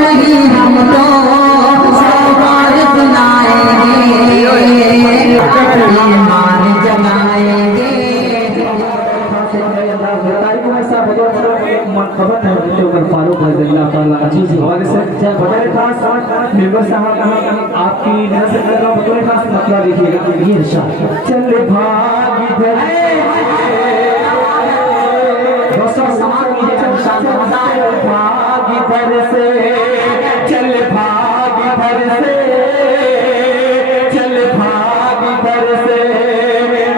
नहीं हम तो सौ बार सुनाएंगे, ईमान जलाएंगे। खबर है उमर फारूक रज़ियल्लाहु ताला अन्हु के हवाले से बतौर खास मेंबर साहब आपकी नजर से कर रहा हूं, बतौर खास मतलब देखिएगा ये इरशाद चल भाग इधर दोस्तों समाज की चल भाग इधर से, चल भाग इधर से, चल भाग इधर से,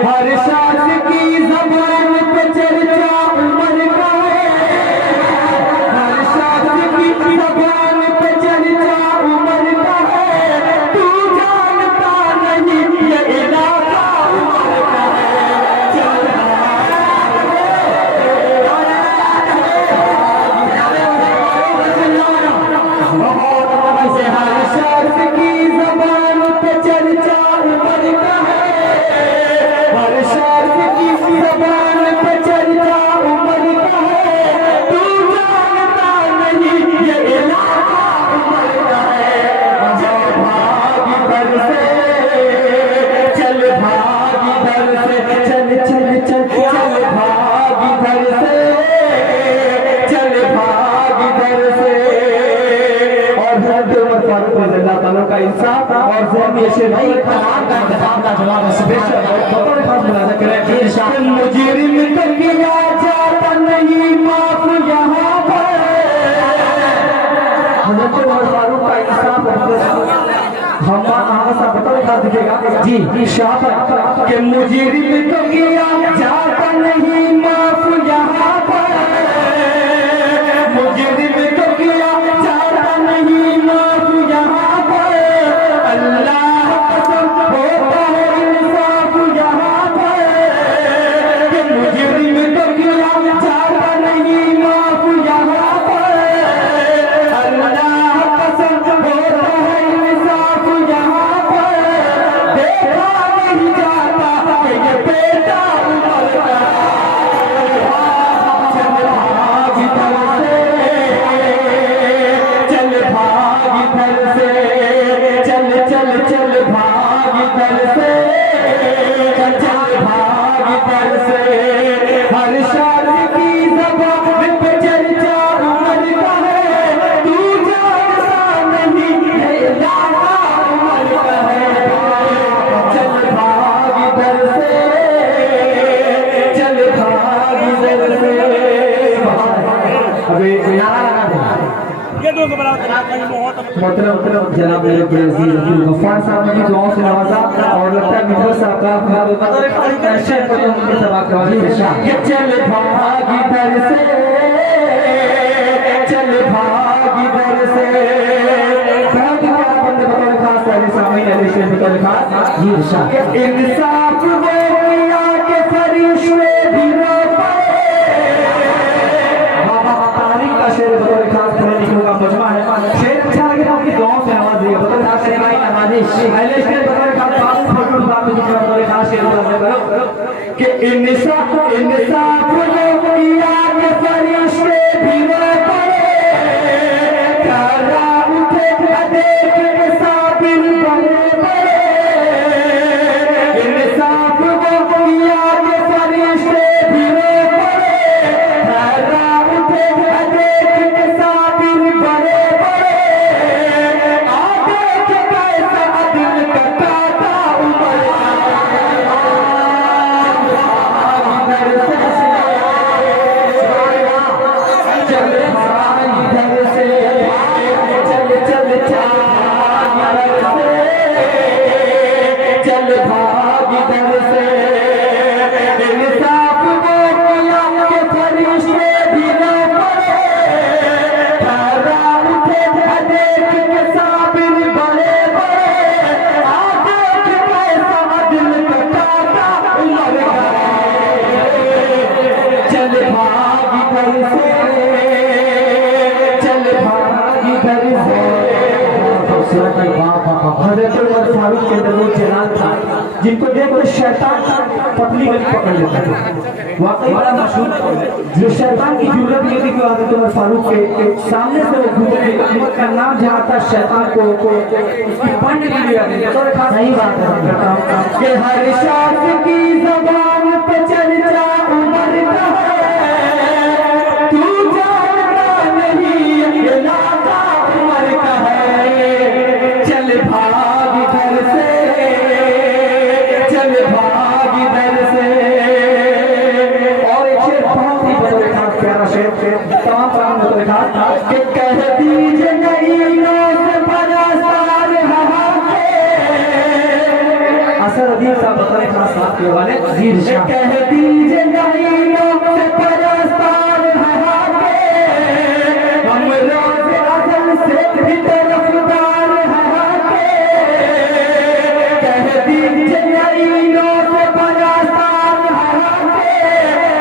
हर शाख की ज़बान पे चर्चा उमर का है, हर शाख की ज़बान पे चर्चा उमर का है, तू जानता नहीं ये इलाका उमर का है। चल हर शाख की ज़बान पे चर्चा उमर का है, हर शाख की ज़बान पे चर्चा उमर का है, तू जानता नहीं ये इलाका उमर का है। चल भाग इधर से, चल भाग इधर से, चल चल चल चल भाग इधर से, चल भाग इधर से। और हज़रत उमर फारूक रज़ियल्लाहु ताला का इंसाफ और ज़हनी शेर भाई कलाम का इंतजाम का जवाब स्पेशल बतौर खास मुलाज़ा करें इरशाद मुजरिम को किया जाता नहीं माफ यहाँ पर। हज़रत उमर फारूक का इंसाफ हम सा बतौर खास दिखेगा जी इरशाद कि मुजरिम को किया जाता नहीं माफ यहाँ पर, मुजरिम को किया जाता नहीं माफ यहाँ पर, अल्लाह कसम होता है इंसाफ यहाँ पर, कि मुजरिम को किया जाता नहीं माफ यहाँ पर, अल्लाह कसम होता है इंसाफ यहाँ पर, देखा नहीं जाता कि ये बेटा उमर का चल भाग इधर से, चल भाग इधर से, चल चल चल भाग इधर से, चल भाग इधर से, हर शाख की ज़बान पे चर्चा उमर का है, तू जानता नहीं ये इलाका उमर का है। चल भाग इधर से, चल भाग इधर से। अभी नारा लगा दे मोहतरम जनाब मेरे बड़े अजीज अब्दुल गफ्फार साहब ने भी दुआओं से नवाजा और लगता है मित्र साहब का शेर को उनके सबाक का इरशाद चल भाग इधर से, चल भाग इधर से। बहुत ही बड़ा बंद बतौर खास सारी सामीन अली शेर बतौर खास ये इरशाद इंसाफ वो किया के फरिश्ते भी रो पाए। बाबा तारीख का शेर बतौर खास पढ़ने लिखने का मजमा है। शेर अच्छा लगे तो आपकी दुआओं से नवाज दिए बतौर खास शेर का नवाजिश पहले शेर बतौर खास बात फोटो साहब ने लिखा बतौर खास शेर करो कि इंसाफ वो किया के फरिश्ते भी रो पाए, तारा उठे देख के साबिर बने बड़े, इंसाफ वो किया के फरिश्ते भी रो पाए, तारा उठे देख के साबिर बने बड़े, आगे के कैसा दिल का काटा उमर चल भाग इधर से, चल चल चल भाग इधर से, इंसाफ वो किया के फरिश्ते भी न पड़े, तारा उठे देख के साबिर बड़े बड़े, आगे के कैसा दिल का काटा उमर का चल भाग इधर से, चल भाग इधर से। हजरत उमर फारूक के अंदर वो जलाल था जिनको देखकर शैतान पतली गली पकड़ लेता था। वाकई बड़ा मशहूर जो शैतान की जरूरत ये थी कि हजरत उमर फारूक के सामने से वो गुजरे, उमर का नाम जहाँ था शैतान को उसकी पंड के लिए सही बात है कि हर शाख की ज़बान पे चर्चा उमर का है, तू जानता नहीं ये नाता उमर का है। चल भाग घर से, चल भाग घर से। और एक शेर बहुत ही बड़ा प्यारा शेर तमाम प्राण में लिखा था कि कह दीजिए नईनों से बड़ा सार है। असर अदीब साहब बतौर खास बात के वाले कह दीजिए नईनों से बड़ा सार है, हम रोज अजल से भी तरफदार है। कह दीजिए नईनों से बड़ा सार है,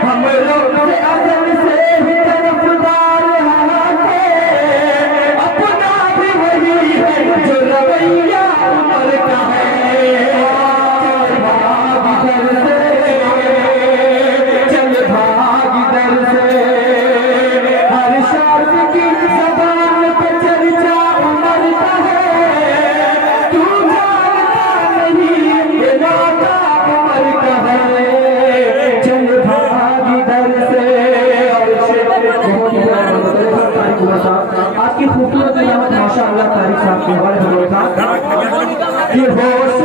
हम रोज अजल से भी तरफदार है। अपना भी वही है जो रवैया उमर का है। चल भाग दर से, हर शाख की ज़बान पे चर्चा उमर का है, तू जानता नहीं ये नाता उमर का है। चल भाग दर से। और आपकी खूबसूरत माशाअल्लाह तारीख साहब के हवाले से लिखा कि होश